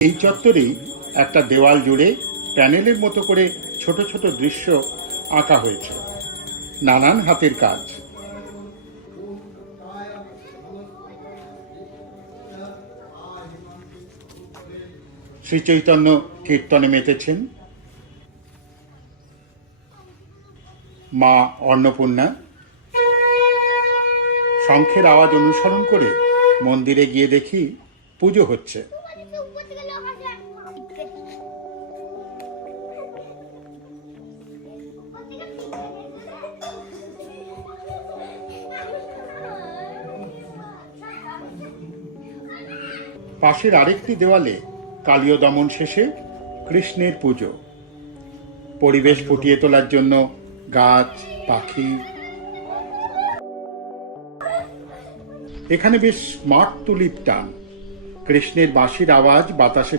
এই চত্বরেই একটা দেওয়াল জুড়ে প্যানেলের মতো করে ছোট ছোট দৃশ্য আঁকা হয়েছে, নানান হাতের কাজ। শ্রী চৈতন্য কীর্তনে মেতেছেন। মা অন্নপূর্ণা শঙ্খের আওয়াজ অনুসরণ করে মন্দিরে গিয়ে দেখি পুজো হচ্ছে। পাশের আরেকটি দেওয়ালে কালীয় দমন শেষে কৃষ্ণের পুজো। পরিবেশ ফুটিয়ে তোলার জন্য গাছ, পাখি। এখানে বেশ মাঠ তুলির টান। কৃষ্ণের বাঁশির আওয়াজ বাতাসে